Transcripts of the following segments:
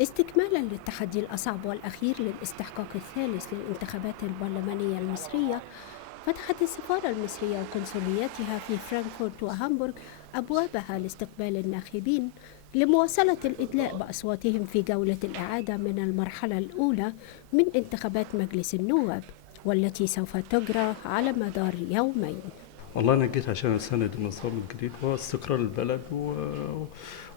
استكمالا للتحدي الأصعب والأخير للاستحقاق الثالث للانتخابات البرلمانية المصرية، فتحت السفارة المصرية وقنصلياتها في فرانكفورت وهامبورغ أبوابها لاستقبال الناخبين لمواصلة الإدلاء بأصواتهم في جولة الإعادة من المرحلة الأولى من انتخابات مجلس النواب، والتي سوف تجرى على مدار يومين. والله أنا جيت عشان أساند النظام الجديد واستقرار البلد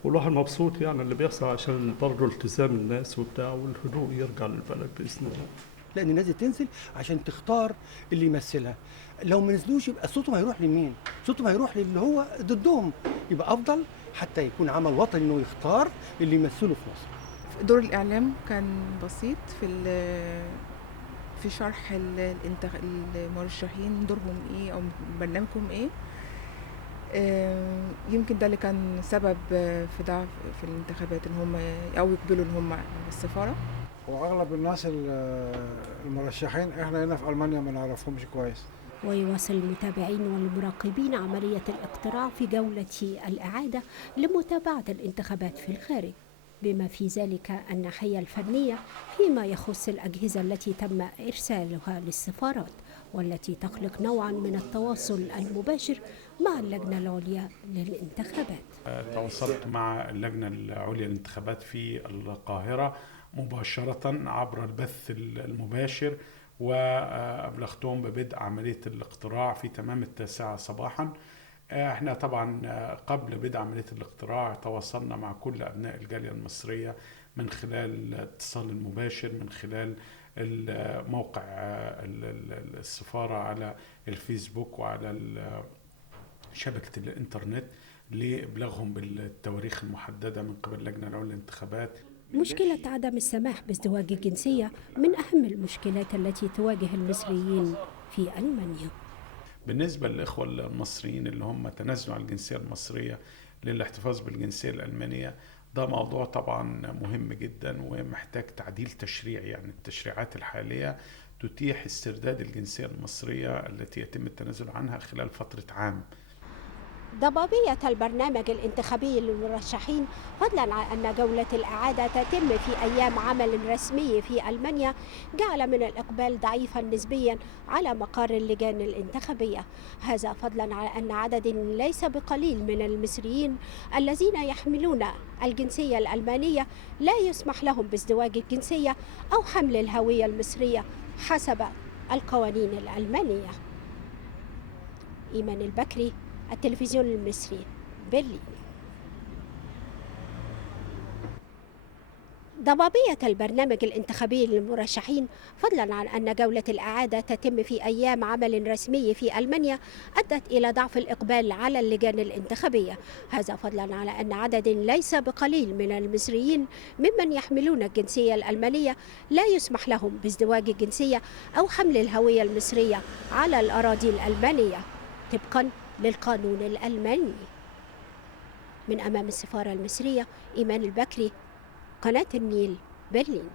والواحد مبسوط يعني اللي بيحصل عشان برضه التزام الناس وبتاع والهدوء يرجع للبلد بإذن الله. لان الناس دي تنزل عشان تختار اللي يمثلها. لو ما نزلوش يبقى صوتهم هيروح لمين؟ صوتهم هيروح للي هو ضدهم. يبقى افضل حتى يكون عمل وطني انه يختار اللي يمثله في مصر. دور الإعلام كان بسيط في شرح المرشحين دورهم إيه أو برنامجهم إيه. يمكن ده اللي كان سبب في ضعف في الانتخابات إن هم أو يقبلوا إن هم السفارة. واغلب الناس المرشحين احنا هنا في المانيا ما نعرفهمش كويس. ويواصل المتابعين والمراقبين عملية الاقتراع في جولة الإعادة لمتابعة الانتخابات في الخارج، بما في ذلك الناحية الفنية فيما يخص الأجهزة التي تم إرسالها للسفارات، والتي تخلق نوعا من التواصل المباشر مع اللجنة العليا للانتخابات. تواصلت مع اللجنة العليا للانتخابات في القاهرة مباشرة عبر البث المباشر، وأبلغتهم ببدء عملية الاقتراع في تمام 9 صباحا. احنا طبعا قبل بدء عملية الاقتراع تواصلنا مع كل أبناء الجالية المصرية من خلال الاتصال المباشر، من خلال موقع السفارة على الفيسبوك وعلى شبكة الإنترنت لإبلاغهم بالتواريخ المحددة من قبل اللجنة العليا للانتخابات. مشكلة عدم السماح بازدواج الجنسية من أهم المشكلات التي تواجه المصريين في ألمانيا. بالنسبة للإخوة المصريين اللي هم تنازلوا عن الجنسية المصرية للاحتفاظ بالجنسية الألمانية، ده موضوع طبعا مهم جدا ومحتاج تعديل تشريعي. يعني التشريعات الحالية تتيح استرداد الجنسية المصرية التي يتم التنازل عنها خلال فترة عام. ضبابية البرنامج الانتخابي للمرشحين، فضلا عن أن جولة الإعادة تتم في أيام عمل رسمي في ألمانيا، جعل من الإقبال ضعيفا نسبيا على مقار اللجان الانتخابية. هذا فضلا عن أن عدد ليس بقليل من المصريين الذين يحملون الجنسية الألمانية لا يسمح لهم بازدواج الجنسية أو حمل الهوية المصرية حسب القوانين الألمانية. إيمان البكري، التلفزيون المصري، برلين. ضبابية البرنامج الانتخابي للمرشحين، فضلا عن أن جولة الإعادة تتم في أيام عمل رسمي في ألمانيا، أدت إلى ضعف الإقبال على اللجان الانتخابية. هذا فضلا على أن عدد ليس بقليل من المصريين ممن يحملون الجنسية الألمانية لا يسمح لهم بازدواج الجنسية أو حمل الهوية المصرية على الأراضي الألمانية طبقا للقانون الألماني. من أمام السفارة المصرية، إيمان البكري، قناة النيل، برلين.